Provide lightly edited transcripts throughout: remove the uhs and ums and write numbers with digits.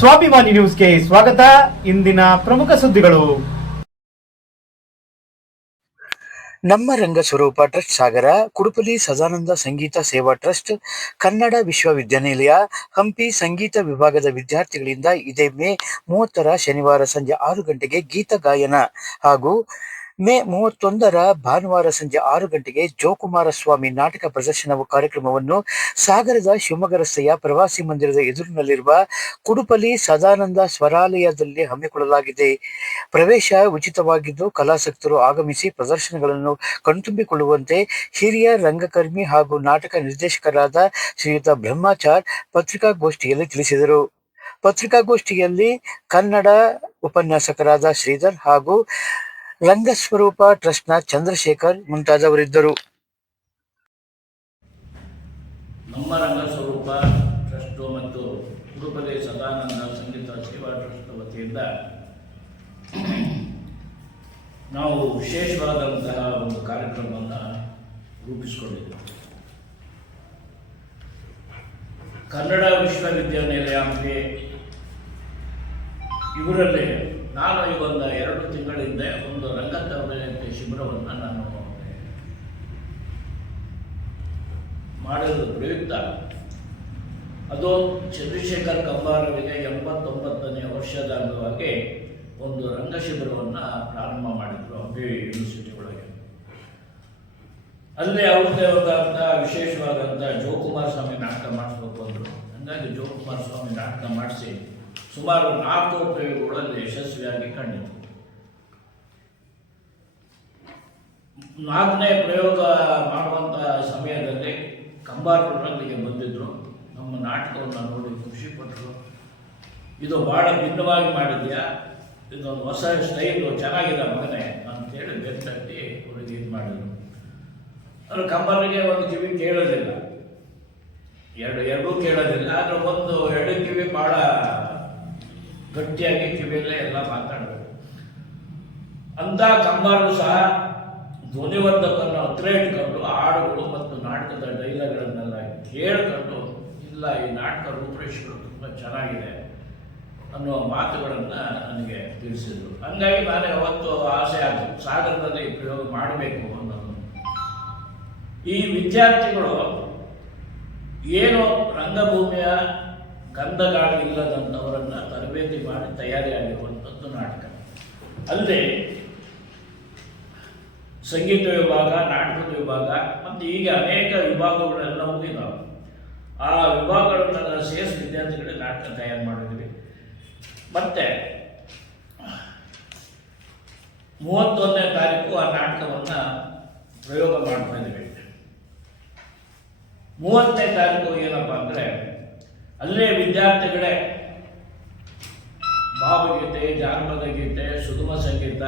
ಸ್ವಾಭಿಮಾನಿ ನ್ಯೂಸ್ಗೆ ಸ್ವಾಗತ. ಇಂದಿನ ಪ್ರಮುಖ ಸುದ್ದಿಗಳು. ನಮ್ಮ ರಂಗ ಸ್ವರೂಪ ಟ್ರಸ್ಟ್ ಸಾಗರ, ಕುಡುಪಲಿ ಸದಾನಂದ ಸಂಗೀತ ಸೇವಾ ಟ್ರಸ್ಟ್, ಕನ್ನಡ ವಿಶ್ವವಿದ್ಯಾನಿಲಯ ಹಂಪಿ ಸಂಗೀತ ವಿಭಾಗದ ವಿದ್ಯಾರ್ಥಿಗಳಿಂದ ಇದೇ ಮೇ 30 ಶನಿವಾರ ಸಂಜೆ 6 ಗಂಟೆಗೆ ಗೀತ ಗಾಯನ ಹಾಗೂ ಮೇ 31 ಭಾನುವಾರ ಸಂಜೆ 6 ಗಂಟೆಗೆ ಜೋಕುಮಾರಸ್ವಾಮಿ ನಾಟಕ ಪ್ರದರ್ಶನ ಕಾರ್ಯಕ್ರಮವನ್ನು ಸಾಗರದ ಶಿವಮೊಗ್ಗ ರಸ್ತೆಯ ಪ್ರವಾಸಿ ಮಂದಿರದ ಎದುರಿನಲ್ಲಿರುವ ಕುಡುಪಲಿ ಸದಾನಂದ ಸ್ವರಾಲಯದಲ್ಲಿ ಹಮ್ಮಿಕೊಳ್ಳಲಾಗಿದೆ. ಪ್ರವೇಶ ಉಚಿತವಾಗಿದ್ದು ಕಲಾಸಕ್ತರು ಆಗಮಿಸಿ ಪ್ರದರ್ಶನಗಳನ್ನು ಕಣ್ತುಂಬಿಕೊಳ್ಳುವಂತೆ ಹಿರಿಯ ರಂಗಕರ್ಮಿ ಹಾಗೂ ನಾಟಕ ನಿರ್ದೇಶಕರಾದ ಶ್ರೀಯುತ ಬ್ರಹ್ಮಚಾರ್ ಪತ್ರಿಕಾಗೋಷ್ಠಿಯಲ್ಲಿ ತಿಳಿಸಿದರು. ಪತ್ರಿಕಾಗೋಷ್ಠಿಯಲ್ಲಿ ಕನ್ನಡ ಉಪನ್ಯಾಸಕರಾದ ಶ್ರೀಧರ್ ಹಾಗೂ ರಂಗಸ್ವರೂಪ ಟ್ರಸ್ಟ್ನ ಚಂದ್ರಶೇಖರ್ ಮುಂತಾದವರಿದ್ದರು. ನಮ್ಮ ರಂಗಸ್ವರೂಪ ಟ್ರಸ್ಟ್ ಮತ್ತು ಕುಡುಪಲಿ ಸದಾನಂದ ಸಂಗೀತ ಸೇವಾ ಟ್ರಸ್ಟ್ ವತಿಯಿಂದ ನಾವು ವಿಶೇಷವಾದಂತಹ ಒಂದು ಕಾರ್ಯಕ್ರಮವನ್ನು ರೂಪಿಸಿಕೊಂಡಿದ್ದೇವೆ. ಕನ್ನಡ ವಿಶ್ವವಿದ್ಯಾನಿಲಯ ಹಂಪಿ ಇವರಲ್ಲಿ ನಾನು ಈ ಒಂದು 2 ತಿಂಗಳಿಂದ ಒಂದು ರಂಗ ತರಬೇತಿ ಶಿಬಿರವನ್ನು ನಾನು ಮಾಡಿದ ಪ್ರಯುಕ್ತ ಅದು ಚಂದ್ರಶೇಖರ್ ಕಂಬಾರರಿಗೆ 89ನೇ ವರ್ಷದ ಅಂಗವಾಗಿ ಒಂದು ರಂಗ ಶಿಬಿರವನ್ನು ಪ್ರಾರಂಭ ಮಾಡಿದರು ಹಂಪಿ ಯೂನಿವರ್ಸಿಟಿ ಒಳಗೆ. ಅಲ್ಲಿ ಅವ್ರದ್ದೇ ಆದಂಥ ವಿಶೇಷವಾದಂಥ ಜೋಕುಮಾರಸ್ವಾಮಿ ನಾಟಕ ಮಾಡಿಸ್ಬೇಕು ಅಂದರು. ಹಾಗಾಗಿ ಜೋಕುಮಾರಸ್ವಾಮಿ ನಾಟಕ ಮಾಡಿಸಿ ಸುಮಾರು 4 ಪ್ರಯೋಗಗಳಲ್ಲಿ ಯಶಸ್ವಿಯಾಗಿ ಕಂಡಿತು. 4ನೇ ಪ್ರಯೋಗ ಮಾಡುವಂಥ ಸಮಯದಲ್ಲಿ ಕಂಬಾರರಿಗೆ ಬಂದಿದ್ದರು. ನಮ್ಮ ನಾಟಕವನ್ನು ನೋಡಿ ಖುಷಿಪಟ್ಟರು. ಇದು ಭಾಳ ಭಿನ್ನವಾಗಿ ಮಾಡಿದ್ಯಾ, ಇದೊಂದು ಹೊಸ ಸ್ಟೈಲು ಚೆನ್ನಾಗಿದೆ ಮಗನೇ ಅಂತೇಳಿ ಬೆಂತಟ್ಟಿ ಅವರಿಗೆ ಇದು ಮಾಡಿದರು. ಅವರು ಕಂಬಾರಿಗೆ ಒಂದು ಕಿವಿ ಕೇಳೋದಿಲ್ಲ, ಎರಡೂ ಕೇಳೋದಿಲ್ಲ. ಆದರೆ ಒಂದು 2 ಕಿವಿ ಭಾಳ ಗಟ್ಟಿಯಾಗಿ ಕಿವಿಯಲ್ಲೇ ಎಲ್ಲ ಮಾತಾಡಬೇಕು. ಅಂಥ ಕಂಬಾರರು ಸಹ ಧ್ವನಿವರ್ಧಕವನ್ನು ಹತ್ರ ಇಟ್ಕೊಂಡು ಹಾಡುಗಳು ಮತ್ತು ನಾಟಕದ ಡೈಲಾಗ್ಗಳನ್ನೆಲ್ಲ ಕೇಳ್ಕೊಂಡು, ಇಲ್ಲ ಈ ನಾಟಕ ರೂಪರೇಷೆಗಳು ತುಂಬ ಚೆನ್ನಾಗಿದೆ ಅನ್ನುವ ಮಾತುಗಳನ್ನು ನನಗೆ ತಿಳಿಸಿದರು. ಹಂಗಾಗಿ ನಾನು ಯಾವತ್ತು ಆಸೆ ಆಯಿತು ಸಾಗರದಲ್ಲಿ ಪ್ರಯೋಗ ಮಾಡಬೇಕು ಅನ್ನೋದು. ಈ ವಿದ್ಯಾರ್ಥಿಗಳು ಏನು ರಂಗಭೂಮಿಯ ಗಂಧಗಾಳಿ ಇಲ್ಲದಂಥವರನ್ನು ತರಬೇತಿ ಮಾಡಿ ತಯಾರಿಯಾಗಿರುವಂಥದ್ದು ನಾಟಕ. ಅಲ್ಲದೆ ಸಂಗೀತ ವಿಭಾಗ, ನಾಟಕದ ವಿಭಾಗ ಮತ್ತು ಹೀಗೆ ಅನೇಕ ವಿಭಾಗಗಳೆಲ್ಲವೂ ಇದ್ದಾವೆ. ಆ ವಿಭಾಗಗಳನ್ನೆಲ್ಲ ಸೇರಿಸಿ ವಿದ್ಯಾರ್ಥಿಗಳಿಗೆ ನಾಟಕ ತಯಾರು ಮಾಡಿದ್ವಿ. ಮತ್ತು 31ನೇ ತಾರೀಕು ಆ ನಾಟಕವನ್ನು ಪ್ರಯೋಗ ಮಾಡ್ತಾ ಇದ್ದೀವಿ. 30ನೇ ತಾರೀಕು ಏನಪ್ಪ ಅಂದರೆ ಅಲ್ಲೇ ವಿದ್ಯಾರ್ಥಿಗಳೇ ಭಾವಗೀತೆ, ಜಾನಪದ ಗೀತೆ, ಸುಗಮ ಸಂಗೀತ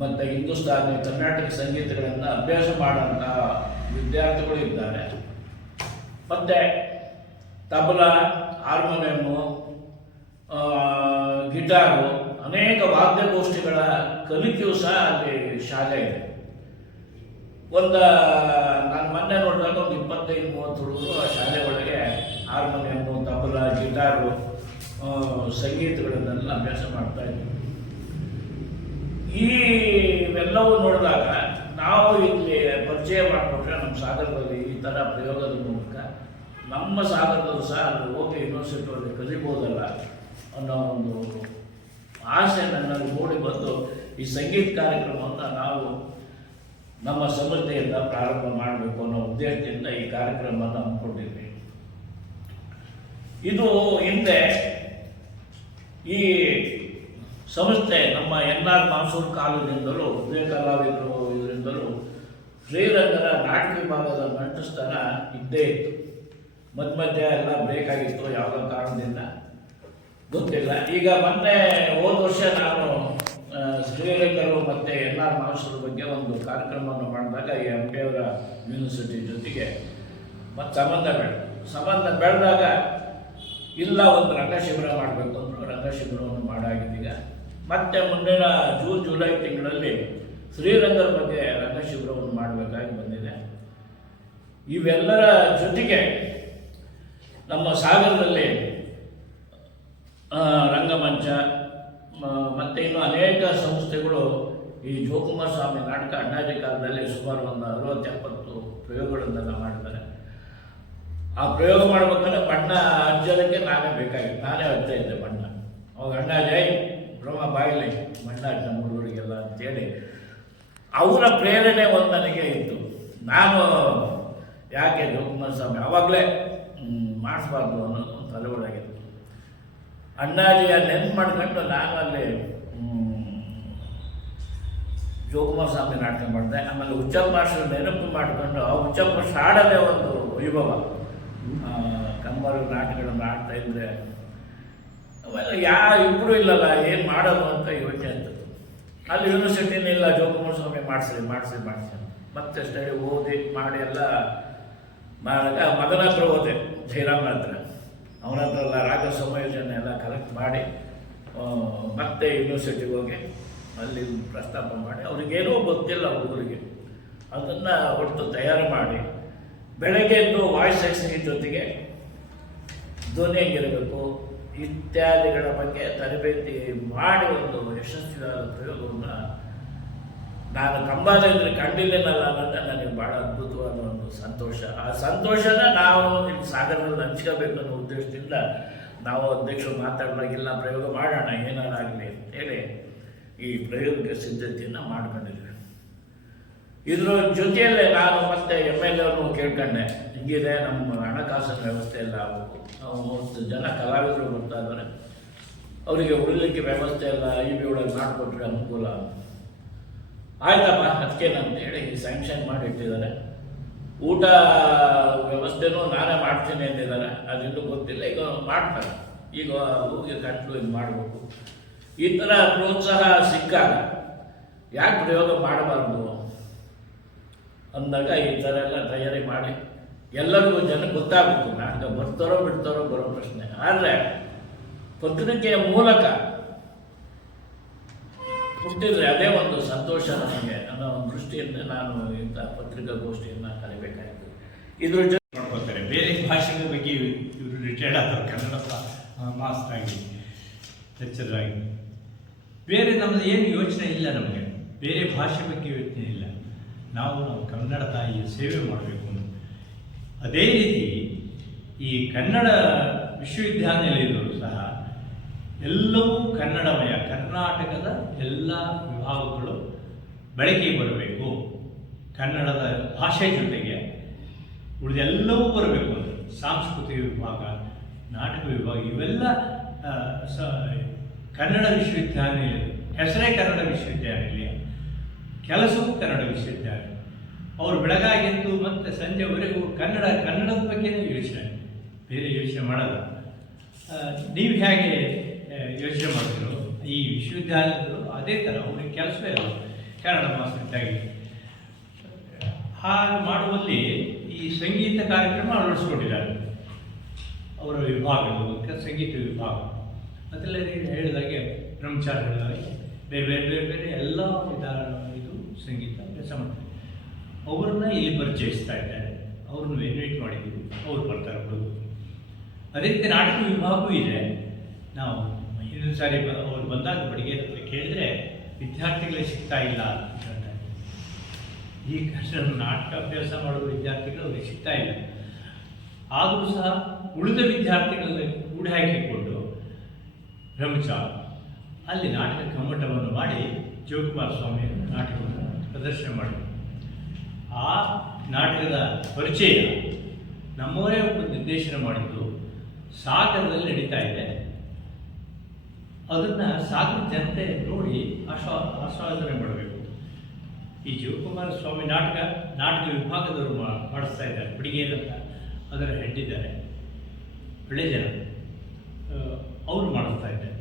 ಮತ್ತು ಹಿಂದೂಸ್ತಾನಿ ಕರ್ನಾಟಕ ಸಂಗೀತಗಳನ್ನು ಅಭ್ಯಾಸ ಮಾಡುವಂಥ ವಿದ್ಯಾರ್ಥಿಗಳು ಇದ್ದಾರೆ. ಮತ್ತು ತಬಲಾ, ಹಾರ್ಮೋನಿಯಮ್ಮು, ಗಿಟಾರು, ಅನೇಕ ವಾದ್ಯಗೋಷ್ಠಿಗಳ ಕಲಿಕೆಯೂ ಸಹ ಅಲ್ಲಿ ಶಾಲೆ ಇದೆ. ನಾನು ಮೊನ್ನೆ ನೋಡಿದಾಗ ಒಂದು 25-30 ಹುಡುಗರು ಆ ಶಾಲೆ ಒಳಗೆ ಹಾರ್ಮೋನಿಯಮ್ಮು, ತಬಲಾ, ಗಿಟಾರು, ಸಂಗೀತಗಳನ್ನೆಲ್ಲ ಅಭ್ಯಾಸ ಮಾಡ್ತಾ ಇದ್ವಿ. ಇವೆಲ್ಲವೂ ನೋಡಿದಾಗ ನಾವು ಇಲ್ಲಿ ಪರಿಚಯ ಮಾಡಿಕೊಟ್ರೆ ನಮ್ಮ ಸಾಗರದಲ್ಲಿ ಈ ಥರ ಪ್ರಯೋಗದ ಮೂಲಕ ನಮ್ಮ ಸಾಗರದಲ್ಲೂ ಸಹ ಅಲ್ಲಿ ಹೋಗಿ ಯೂನಿವರ್ಸಿಟಿಯಲ್ಲಿ ಕಲಿಬೋದಲ್ಲ ಅನ್ನೋ ಒಂದು ಆಸೆ ನನ್ನಲ್ಲಿ ಮೂಡಿ ಬಂದು ಈ ಸಂಗೀತ ಕಾರ್ಯಕ್ರಮವನ್ನು ನಾವು ನಮ್ಮ ಸಂಸ್ಥೆಯಿಂದ ಪ್ರಾರಂಭ ಮಾಡಬೇಕು ಅನ್ನೋ ಉದ್ದೇಶದಿಂದ ಈ ಕಾರ್ಯಕ್ರಮವನ್ನು ಹಮ್ಮಿಕೊಂಡಿದ್ವಿ. ಇದು ಹಿಂದೆ ಈ ಸಂಸ್ಥೆ ನಮ್ಮ NR ಮಾನ್ಸೂರ್ ಕಾಲದಿಂದಲೂ ಉದಯ ಕಲಾವಿದರು ಇದರಿಂದಲೂ ಶ್ರೀರಂಗರ ನಾಟಕ ವಿಭಾಗದ ನಂಟಸ್ಥಾನ ಇದ್ದೇ ಇತ್ತು. ಮಧ್ಯ ಎಲ್ಲ ಬ್ರೇಕ್ ಆಗಿತ್ತು, ಯಾವುದೋ ಕಾರಣದಿಂದ ಗೊತ್ತಿಲ್ಲ. ಈಗ ಮೊನ್ನೆ ಹೋದ ವರ್ಷ ನಾನು ಶ್ರೀರಂಗರು ಮತ್ತು NR ಮಾನ್ಸೂರ್ ಬಗ್ಗೆ ಒಂದು ಕಾರ್ಯಕ್ರಮವನ್ನು ಮಾಡಿದಾಗ ಈ ಹಂಪಿಯವರ ಯೂನಿವರ್ಸಿಟಿ ಜೊತೆಗೆ ಮತ್ತು ಸಂಬಂಧ ಬೆಳೆದಾಗ ಇಲ್ಲ ಒಂದು ರಂಗ ಶಿಬಿರ ಮಾಡಬೇಕು ಅಂದರು. ರಂಗ ಶಿಬಿರವನ್ನು ಮಾಡಾಗಿದ್ದೀಗ ಮತ್ತೆ ಮುಂದಿನ ಜೂನ್ ಜುಲೈ ತಿಂಗಳಲ್ಲಿ ಶ್ರೀರಂಗರ ಬಗ್ಗೆ ರಂಗ ಶಿಬಿರವನ್ನು ಮಾಡಬೇಕಾಗಿ ಬಂದಿದೆ. ಇವೆಲ್ಲರ ಜೊತೆಗೆ ನಮ್ಮ ಸಾಗರದಲ್ಲಿ ರಂಗಮಂಚ ಮತ್ತು ಇನ್ನು ಅನೇಕ ಸಂಸ್ಥೆಗಳು ಈ ಜೋಕುಮಾರ್ ಸ್ವಾಮಿ ನಾಟಕ ಅಣ್ಣಾಜಿ ಕಾಲದಲ್ಲಿ ಸುಮಾರು ಒಂದು 60-70 ಪ್ರಯೋಗಗಳನ್ನೆಲ್ಲ ಮಾಡಿದ್ದಾರೆ. ಆ ಪ್ರಯೋಗ ಮಾಡ್ಬೇಕಾದ್ರೆ ಬಣ್ಣ ಹಚ್ಚೋದಕ್ಕೆ ನಾನೇ ಬೇಕಾಗಿತ್ತು, ನಾನೇ ಹಚ್ತಾ ಇದ್ದೆ ಬಣ್ಣ. ಅವಾಗ ಅಣ್ಣಾಜಿ ಬ್ರಹ್ಮ ಬಾಯಿಲೆ ಬಣ್ಣ ಹಚ್ಚ ಹುಡುಗರಿಗೆಲ್ಲ ಅಂತೇಳಿ ಅವರ ಪ್ರೇರಣೆ ಒಂದು ನನಗೆ ಇತ್ತು. ನಾನು ಯಾಕೆ ಜೋಕುಮಾರ್ ಸ್ವಾಮಿ ಆವಾಗಲೇ ಮಾಡಿಸ್ಬಾರ್ದು ಅನ್ನೋದು ಒಂದು ತಲೆ ಒಳಗಿತ್ತು. ಅಣ್ಣಾಜಿಯ ನೆನ್ಪು ಮಾಡ್ಕೊಂಡು ನಾನು ಅಲ್ಲಿ ಜೋಕುಮಾರ್ ಸ್ವಾಮಿ ನಾಟಕ ಮಾಡಿದೆ. ಆಮೇಲೆ ಹುಚ್ಚಪ್ಪ ಮಾಸ್ಟರ್ ನೆನಪು ಮಾಡಿಕೊಂಡು ಆ ಹುಚ್ಚಪ್ಪ ಮಾಸ್ಟರ್ ಆಡೋದೇ ಒಂದು ವೈಭವ. ಕಂಬಾರು ನಾಟಕಗಳನ್ನು ಆಡ್ತಾ ಇದ್ದರೆ ಆಮೇಲೆ ಇಬ್ಬರು ಇಲ್ಲಲ್ಲ, ಏನು ಮಾಡೋದು ಅಂತ ಯೋಚನೆ ಆಗ್ತದೆ. ಅಲ್ಲಿ ಯೂನಿವರ್ಸಿಟಿನಿಲ್ಲ, ಜೋಕುಮಾರ್ ಸ್ವಾಮಿ ಮಾಡಿಸಿ ಮತ್ತೆ ಸ್ಟಡಿ ಓದಿ ಮಾಡಿ ಎಲ್ಲ ಮಾಡಿದಾಗ ಮಗನ ಹತ್ರ ಹೋದೆ, ಜಯರಾಮನ ಹತ್ರ. ಅವನ ಹತ್ರ ಎಲ್ಲ ರಾಗ ಸಂಯೋಜನೆ ಎಲ್ಲ ಕಲೆಕ್ಟ್ ಮಾಡಿ ಮತ್ತೆ ಯೂನಿವರ್ಸಿಟಿಗೆ ಹೋಗಿ ಅಲ್ಲಿ ಪ್ರಸ್ತಾಪ ಮಾಡಿ, ಅವ್ರಿಗೇನೂ ಗೊತ್ತಿಲ್ಲ ಹುಡುಗರಿಗೆ, ಅದನ್ನು ಒಟ್ಟು ತಯಾರು ಮಾಡಿ ಬೆಳಗ್ಗೆ ಎದ್ದು ವಾಯ್ಸ್ ಎಕ್ಸರ್ಸೈಸ್ ಜೊತೆಗೆ ಧ್ವನಿ ಹೆಂಗಿರಬೇಕು ಇತ್ಯಾದಿಗಳ ಬಗ್ಗೆ ತರಬೇತಿ ಮಾಡಿ ಒಂದು ಯಶಸ್ವಿಯಾದ ಪ್ರಯೋಗವನ್ನು ನಾನು ಕಂಬಾದಲ್ಲಿ ಕಂಡಿಲ್ಲೇನಲ್ಲ ಅನ್ನೋದು ನನಗೆ ಭಾಳ ಅದ್ಭುತವಾದ ಒಂದು ಸಂತೋಷ. ಆ ಸಂತೋಷನ ನಾವು ನಿಮ್ಮ ಸಾಗರದಲ್ಲಿ ಹಂಚ್ಕೋಬೇಕು ಅನ್ನೋ ಉದ್ದೇಶದಿಂದ ನಾವು ಅಧ್ಯಕ್ಷರು ಮಾತಾಡಲಾಗಿಲ್ಲ, ಪ್ರಯೋಗ ಮಾಡೋಣ ಏನಾರಾಗಲಿ ಅಂತೇಳಿ ಈ ಪ್ರಯೋಗಕ್ಕೆ ಸಿದ್ಧತೆಯನ್ನು ಮಾಡ್ಕೊಂಡಿದ್ವಿ. ಇದ್ರ ಜೊತೆಯಲ್ಲೇ ನಾನು ಮತ್ತೆ MLA ಅವ್ರನ್ನು ಕೇಳ್ಕೊಂಡೆ, ಹಿಂಗಿದೆ ನಮ್ಮ ಹಣಕಾಸಿನ ವ್ಯವಸ್ಥೆ ಎಲ್ಲ ಆಗಬೇಕು, ನಾವು 30 ಜನ ಕಲಾವಿದರು ಬರ್ತಾ ಇದ್ದಾರೆ, ಅವರಿಗೆ ಉಳಿಲಿಕ್ಕೆ ವ್ಯವಸ್ಥೆ ಎಲ್ಲ IB ಒಳಗೆ ಮಾಡಿಕೊಟ್ರೆ ಅನುಕೂಲ. ಆಯ್ತಪ್ಪ ಅದಕ್ಕೇನಂತೇಳಿ ಸ್ಯಾಂಕ್ಷನ್ ಮಾಡಿ ಇಟ್ಟಿದ್ದಾರೆ. ಊಟ ವ್ಯವಸ್ಥೆನೂ ನಾನೇ ಮಾಡ್ತೀನಿ ಅಂತಿದ್ದಾರೆ, ಅದಿನ್ನೂ ಗೊತ್ತಿಲ್ಲ, ಈಗ ಮಾಡ್ತಾರೆ. ಈಗ ಹೋಗಿ ಕಟ್ಲು ಇದು ಮಾಡಬೇಕು. ಈ ಥರ ಪ್ರೋತ್ಸಾಹ ಸಿಕ್ಕಾಗ ಯಾಕೆ ಪ್ರಯೋಗ ಮಾಡಬಾರ್ದು ಅಂದಾಗ ಈ ಥರ ಎಲ್ಲ ತಯಾರಿ ಮಾಡಿ ಎಲ್ಲರಿಗೂ ಜನಕ್ಕೆ ಗೊತ್ತಾಗಬೇಕು. ನಾಟಕ ಬರ್ತಾರೋ ಬಿಡ್ತಾರೋ ಬರೋ ಪ್ರಶ್ನೆ. ಆದರೆ ಪತ್ರಿಕೆಯ ಮೂಲಕ ಹುಟ್ಟಿದ್ರೆ ಅದೇ ಒಂದು ಸಂತೋಷ ನನಗೆ ಅನ್ನೋ ಒಂದು ದೃಷ್ಟಿಯಿಂದ ನಾನು ಇಂಥ ಪತ್ರಿಕಾಗೋಷ್ಠಿಯನ್ನು ಕಲಿಬೇಕಾಯಿತು. ಇದ್ರ ಜೊತೆ ಮಾಡ್ಕೊಳ್ತಾರೆ. ಬೇರೆ ಭಾಷೆಗಳ ಬಗ್ಗೆ ಇವರು ರಿಟೈರ್ಡ್ ಆದವರು, ಕನ್ನಡ ಮಾಸ್ಟರ್ ಆಗಿ ಲೆಕ್ಚರ್ ಆಗಿ. ಬೇರೆ ನಮ್ಮದು ಏನು ಯೋಚನೆ ಇಲ್ಲ, ನಮಗೆ ಬೇರೆ ಭಾಷೆ ಬಗ್ಗೆ ಯೋಚನೆ ಇಲ್ಲ. ನಾವು ಕನ್ನಡ ತಾಯಿಯ ಸೇವೆ ಮಾಡಬೇಕು. ಅದೇ ರೀತಿ ಈ ಕನ್ನಡ ವಿಶ್ವವಿದ್ಯಾನಿಲಯದವರು ಸಹ ಎಲ್ಲವೂ ಕನ್ನಡಮಯ, ಕರ್ನಾಟಕದ ಎಲ್ಲ ವಿಭಾಗಗಳು ಬೆಳಕಿಗೆ ಬರಬೇಕು. ಕನ್ನಡದ ಭಾಷೆ ಜೊತೆಗೆ ಉಳಿದೆಲ್ಲವೂ ಬರಬೇಕು ಅಂದರೆ ಸಾಂಸ್ಕೃತಿಕ ವಿಭಾಗ, ನಾಟಕ ವಿಭಾಗ, ಇವೆಲ್ಲ ಕನ್ನಡ ವಿಶ್ವವಿದ್ಯಾನಿಲಯ, ಹೆಸರೇ ಕನ್ನಡ ವಿಶ್ವವಿದ್ಯಾನಿಲಯ, ಕೆಲಸವೂ ಕನ್ನಡ ವಿಶ್ವವಿದ್ಯಾಲಯ. ಅವರು ಬೆಳಗಾಗಿದ್ದು ಮತ್ತು ಸಂಜೆವರೆಗೂ ಕನ್ನಡದ ಬಗ್ಗೆನೇ ಯೋಚನೆ, ಬೇರೆ ಯೋಚನೆ ಮಾಡಲ್ಲ. ನೀವು ಹೇಗೆ ಯೋಚನೆ ಮಾಡ್ತಿರೋ ಈ ವಿಶ್ವವಿದ್ಯಾಲಯಗಳು ಅದೇ ಥರ ಅವ್ರಿಗೆ ಕೆಲಸವೇ ಅಲ್ಲ ಕನ್ನಡ ಮಾಸ್ಟರಾಗಿ. ಹಾಗೆ ಮಾಡುವಲ್ಲಿ ಈ ಸಂಗೀತ ಕಾರ್ಯಕ್ರಮ ಅಳವಡಿಸ್ಕೊಂಡಿದ್ದಾರೆ ಅವರ ವಿಭಾಗಗಳು, ಸಂಗೀತ ವಿಭಾಗ. ಅದೆಲ್ಲ ಹೇಳಿದಾಗೆ ಬ್ರಹ್ಮಚಾರ ಹೇಳಿದಾಗೆ ಬೇರೆ ಬೇರೆ ಬೇರೆ ಬೇರೆ ಎಲ್ಲ ಇದು ಸಂಗೀತ ಕೆಲಸ ಮಾಡ್ತಾರೆ. ಅವ್ರನ್ನ ಇಲ್ಲಿ ಪರಿಚಯಿಸ್ತಾ ಇದ್ದಾರೆ, ಅವ್ರನ್ನ ಇನ್ವೈಟ್ ಮಾಡಿದ್ದೀವಿ, ಅವ್ರು ಬರ್ತಾರೆ ಹುಡುಗರು. ಅದೇ ರೀತಿ ನಾಟಕ ವಿಭಾಗವೂ ಇದೆ. ನಾವು ಇನ್ನೊಂದು ಸಾರಿ ಅವ್ರು ಬಂದಾಗ ಬಡಿಗೆ ಕೇಳಿದರೆ ವಿದ್ಯಾರ್ಥಿಗಳೇ ಸಿಗ್ತಾ ಇಲ್ಲ ಅಂತ ಹೇಳ್ತಾರೆ. ಈ ಕಷ್ಟ ನಾಟಕ ಅಭ್ಯಾಸ ಮಾಡುವ ವಿದ್ಯಾರ್ಥಿಗಳು ಅವ್ರಿಗೆ ಸಿಗ್ತಾ ಇಲ್ಲ. ಆದರೂ ಸಹ ಉಳಿದ ವಿದ್ಯಾರ್ಥಿಗಳಲ್ಲಿ ಕೂಡ ಹಾಕಿಕೊಂಡು ಬ್ರಹ್ಮಚಾರ ಅಲ್ಲಿ ನಾಟಕ ಕಮ್ಮಟವನ್ನು ಮಾಡಿ ಜೋಕುಮಾರ್ ಸ್ವಾಮಿ ನಾಟಕವನ್ನು ಪ್ರದರ್ಶನ ಮಾಡಿದರು. ಆ ನಾಟಕದ ಪರಿಚಯ ನಮ್ಮವರೇ ಒಬ್ಬರು ನಿರ್ದೇಶನ ಮಾಡಿದ್ದು ಸಾಗರದಲ್ಲಿ ನಡೀತಾ ಇದೆ. ಅದನ್ನು ಸಾಗರ ಜನತೆ ನೋಡಿ ಆಸ್ವಾದನೆ ಮಾಡಬೇಕು. ಈ ಜೋಕುಮಾರ ಸ್ವಾಮಿ ನಾಟಕ ವಿಭಾಗದವರು ಮಾಡಿಸ್ತಾ ಇದ್ದಾರೆ. ಬಿಡಿಗೇರ್ ಅಂತ ಅದರ ಹೆಡ್ ಇದ್ದಾರೆ, ಒಳ್ಳೆ ಜನ, ಅವರು ಮಾಡಿಸ್ತಾ ಇದ್ದಾರೆ.